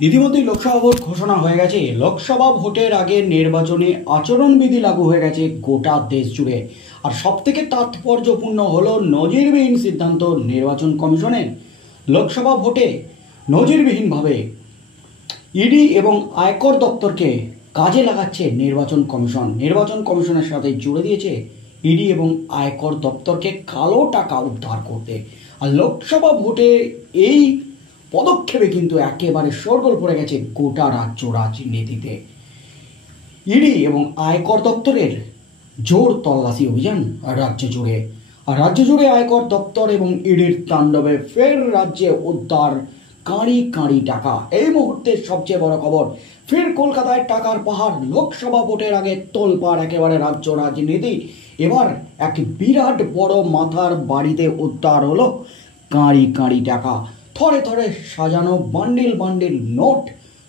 ইতিমধ্যেই লোকসভা ভোট ঘোষণা হয়ে গেছে। লোকসভা ভোটের আগে নির্বাচনে আচরণবিধি লাগু হয়ে গেছে গোটা দেশ জুড়ে। আর সবথেকে তাৎপর্যপূর্ণ হলো নজিরবিহীন সিদ্ধান্ত নির্বাচন কমিশনের। লোকসভা ভোটে নজিরবিহীনভাবে ইডি এবং আয়কর দপ্তরকে কাজে লাগাচ্ছে নির্বাচন কমিশন। নির্বাচন কমিশনের সাথে জুড়ে দিয়েছে ইডি এবং আয়কর দপ্তরকে কালো টাকা উদ্ধার করতে। আর লোকসভা ভোটে এই পদক্ষেপে কিন্তু একেবারে শোরগোল পড়ে গেছে গোটা রাজ্য রাজনীতিতে। ইডি এবং আয়কর দপ্তরের জোর তল্লাশি অভিযান রাজ্য জুড়ে। আর রাজ্য জুড়ে আয়কর দপ্তর এবং ইডির তাণ্ডবে ফের রাজ্যে উদ্ধার কাঁড়ি কাঁড়ি টাকা। এই মুহূর্তের সবচেয়ে বড় খবর, ফের কলকাতায় টাকার পাহাড়। লোকসভা ভোটের আগে তোলপাড় একেবারে রাজ্য রাজনীতি। এবার এক বিরাট বড় মাথার বাড়িতে উদ্ধার হলো কাঁড়ি কাঁড়ি টাকা। থরে থরে সাজানো বান্ডিল বান্ডিল নোট।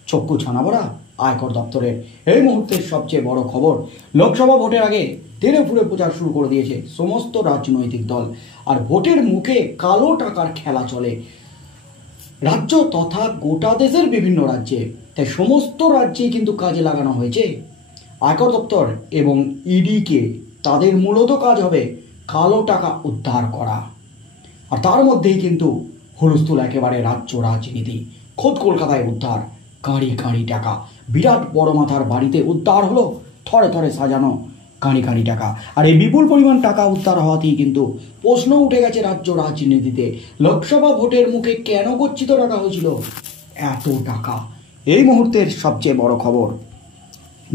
চক্ষু ছানাবড়া আয়কর দপ্তরের। এই মুহূর্তের সবচেয়ে বড় খবর, লোকসভা ভোটের আগে তেরে ফুরে প্রচার শুরু করে দিয়েছে সমস্ত রাজনৈতিক দল। আর ভোটের মুখে কালো টাকার খেলা চলে রাজ্য তথা গোটা দেশের বিভিন্ন রাজ্যে। তাই সমস্ত রাজ্যেই কিন্তু কাজে লাগানো হয়েছে আয়কর দপ্তর এবং ইডিকে। তাদের মূলত কাজ হবে কালো টাকা উদ্ধার করা। আর তার মধ্যেই কিন্তু হুলস্থুল একেবারে রাজ্য রাজনীতি। খোদ কলকাতায় উদ্ধার কাঁড়ি কাঁড়ি টাকা। বিরাট বড় মাথার বাড়িতে উদ্ধার হলো থরে থরে সাজানো কাঁড়ি কাঁড়ি টাকা। আর এই বিপুল পরিমাণ টাকা উদ্ধার হওয়াতেই কিন্তু প্রশ্ন উঠে গেছে রাজ্য রাজনীতিতে, লোকসভা ভোটের মুখে কেন গচ্ছিত রাখা হয়েছিল এত টাকা? এই মুহূর্তের সবচেয়ে বড় খবর,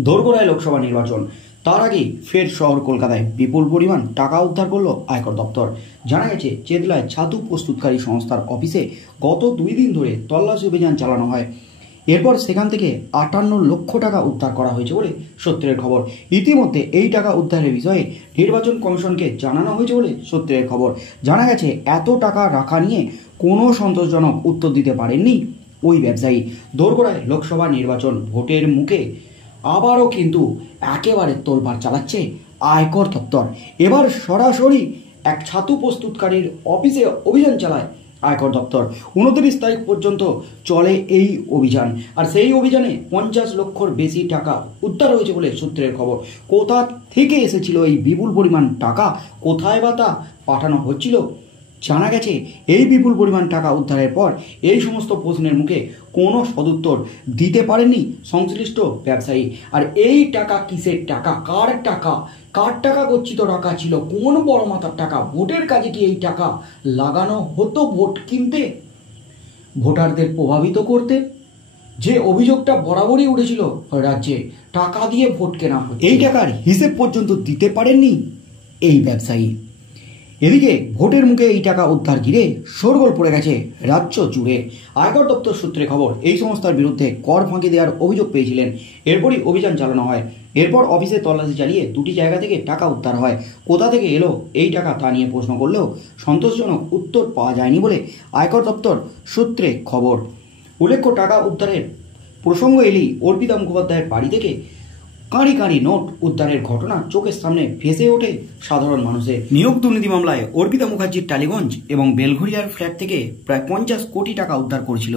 দোরগোড়ায় লোকসভা নির্বাচন, তার আগেই ফের শহর কলকাতায় বিপুল পরিমাণ টাকা উদ্ধার করলো আয়কর দপ্তর। জানা গেছে চেতলায় ছাতু প্রস্তুতকারী সংস্থার অফিসে গত 2 দিন ধরে তল্লাশি অভিযান চালানো হয়। এরপর সেখান থেকে 58 লক্ষ টাকা উদ্ধার করা হয়েছে বলে সূত্রের খবর। ইতিমধ্যে এই টাকা উদ্ধারের বিষয়ে নির্বাচন কমিশনকে জানানো হয়েছে বলে সূত্রের খবর। জানা গেছে এত টাকা রাখা নিয়ে কোনো সন্তোষজনক উত্তর দিতে পারেননি ওই ব্যবসায়ী। দোরগোড়ায় লোকসভা নির্বাচন, ভোটের মুখে আবারও কিন্তু একেবারে তোলপাড় চালাচ্ছে আয়কর দপ্তর। এবার সরাসরি এক ছাতু প্রস্তুতকারীর অফিসে অভিযান চালায় আয়কর দপ্তর। 29 তারিখ পর্যন্ত চলে এই অভিযান। আর সেই অভিযানে 50 লক্ষর বেশি টাকা উদ্ধার হয়েছে বলে সূত্রের খবর। কোথা থেকে এসেছিল এই বিপুল পরিমাণ টাকা, কোথায় বা তা পাঠানো হচ্ছিল? জানা গেছে এই বিপুল পরিমাণ টাকা উদ্ধারের পর এই সমস্ত প্রশ্নের মুখে কোনো সদুত্তর দিতে পারেননি সংশ্লিষ্ট ব্যবসায়ী। আর এই টাকা কিসের টাকা, কার টাকা, কার টাকা গচ্ছিত রাখা ছিল, কোন বড় মাথার টাকা? ভোটের কাজে কি এই টাকা লাগানো হতো ভোট কিনতে, ভোটারদের প্রভাবিত করতে? যে অভিযোগটা বরাবরই উঠেছিল রাজ্যে, টাকা দিয়ে ভোট কেনা হতো, এই টাকার হিসেব পর্যন্ত দিতে পারেননি এই ব্যবসায়ী। এদিকে ভোটের মুখে এই টাকা উদ্ধার ঘিরে শোরগোল পড়ে গেছে রাজ্য জুড়ে। আয়কর দপ্তর সূত্রে খবর, এই সংস্থার বিরুদ্ধে কর ফাঁকি দেওয়ার অভিযোগ পেয়েছিলেন। এরপরই অভিযান চালানো হয়। এরপর অফিসে তল্লাশি চালিয়ে 2টি জায়গা থেকে টাকা উদ্ধার হয়। কোথা থেকে এলো এই টাকা তা নিয়ে প্রশ্ন করলেও সন্তোষজনক উত্তর পাওয়া যায়নি বলে আয়কর দপ্তর সূত্রে খবর। উল্লেখ্য, টাকা উদ্ধারের প্রসঙ্গ এলেই অর্পিতা মুখোপাধ্যায়ের বাড়ি থেকে কাঁড়ি কাঁড়ি নোট উদ্ধারের ঘটনা চোখের সামনে ভেসে ওঠে সাধারণ মানুষের। নিয়োগ দুর্নীতি মামলায় অর্পিতা মুখার্জির টালিগঞ্জ এবং বেলঘরিয়ার ফ্ল্যাট থেকে প্রায় 50 কোটি টাকা উদ্ধার করেছিল।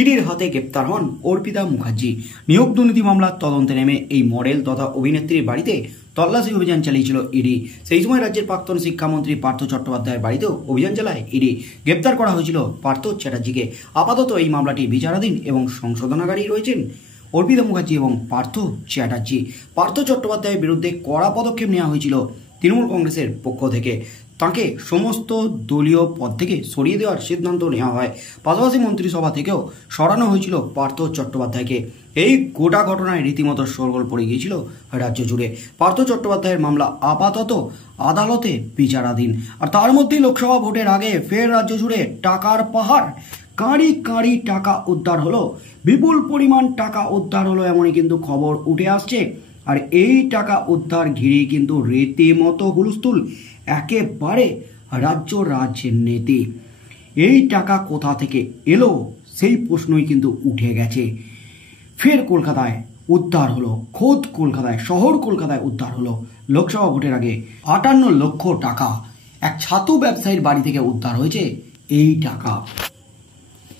ইডির হাতে গ্রেপ্তার হন অর্পিতা মুখার্জি। নিয়োগ দুর্নীতি মামলার তদন্তে নেমে এই মডেল তথা অভিনেত্রীর বাড়িতে তল্লাশি অভিযান চালিয়েছিল ইডি। সেই সময় রাজ্যের প্রাক্তন শিক্ষামন্ত্রী পার্থ চট্টোপাধ্যায়ের বাড়িতেও অভিযান চালায় ইডি। গ্রেপ্তার করা হয়েছিল পার্থ চ্যাটার্জিকে। আপাতত এই মামলাটি বিচারাধীন এবং সংশোধনাগারী রয়েছেন অর্পিতা মুখার্জি এবং পার্থ চ্যাটার্জি। পার্থ চট্টোপাধ্যায়ের বিরুদ্ধে কড়া পদক্ষেপ নেওয়া হয়েছিল তৃণমূল কংগ্রেসের পক্ষ থেকে। তাকে সমস্ত দলীয় পদ থেকে সরিয়ে দেওয়ার সিদ্ধান্ত নেওয়া হয়। পাশাপাশি মন্ত্রিসভা থেকেও সরানো হয়েছিল পার্থ চট্টোপাধ্যায়কে। এই গোটা ঘটনায় রীতিমতো শোরগোল পড়ে গিয়েছিল রাজ্য জুড়ে। পার্থ চট্টোপাধ্যায়ের মামলা আপাতত আদালতে বিচারাধীন। আর তার মধ্যেই লোকসভা ভোটের আগে ফের রাজ্য জুড়ে টাকার পাহাড়, কাঁড়ি কাঁড়ি টাকা উদ্ধার হলো, বিপুল পরিমাণ টাকা উদ্ধার হলো, এমনই কিন্তু খবর উঠে আসছে। আর এই টাকা উদ্ধার ঘিরেই কিন্তু রীতিমতো হুলস্থুল একেবারে রাজ্য রাজনীতি। এই টাকা কোথা থেকে এলো সেই প্রশ্নই কিন্তু উঠে গেছে। ফের কলকাতায় উদ্ধার হলো, খোদ কলকাতায়, শহর কলকাতায় উদ্ধার হলো লোকসভা ভোটের আগে 58 লক্ষ টাকা। এক ছাতু ব্যবসায়ীর বাড়ি থেকে উদ্ধার হয়েছে এই টাকা।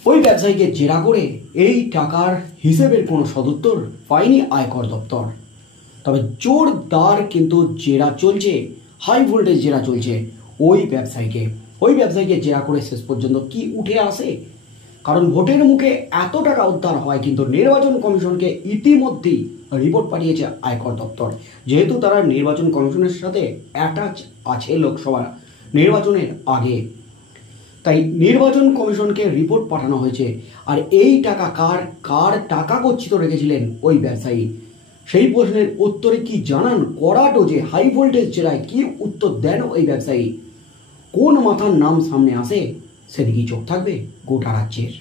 ওই ব্যবসায়ীকে জেরা করে এই টাকার হিসেবের কোনো সদুত্তর পায়নি আয়কর দপ্তর। তবে জোরদার কিন্তু জেরা চলছে, হাই ভোল্টেজ জেরা চলছে ওই ব্যবসায়ীকে জেরা করে শেষ পর্যন্ত কি উঠে আসে। কারণ ভোটের মুখে এত টাকা উদ্ধার হয়, কিন্তু নির্বাচন কমিশনকে ইতিমধ্যেই রিপোর্ট পাঠিয়েছে আয়কর দপ্তর, যেহেতু তারা নির্বাচন কমিশনের সাথে অ্যাটাচ আছে লোকসভা নির্বাচনের আগে, তাই নির্বাচন কমিশনকে রিপোর্ট পাঠানো হয়েছে। আর এই টাকা কার টাকা গচ্ছিত রেখেছিলেন ওই ব্যবসায়ী, সেই প্রশ্নের উত্তরে কি জানান কড়া ডোজে হাই ভোল্টেজ জেরায় কি উত্তর দেন ওই ব্যবসায়ী, কোন মাথার নাম সামনে আসে, সেদিকেই চোখ থাকবে গোটা রাজ্যের।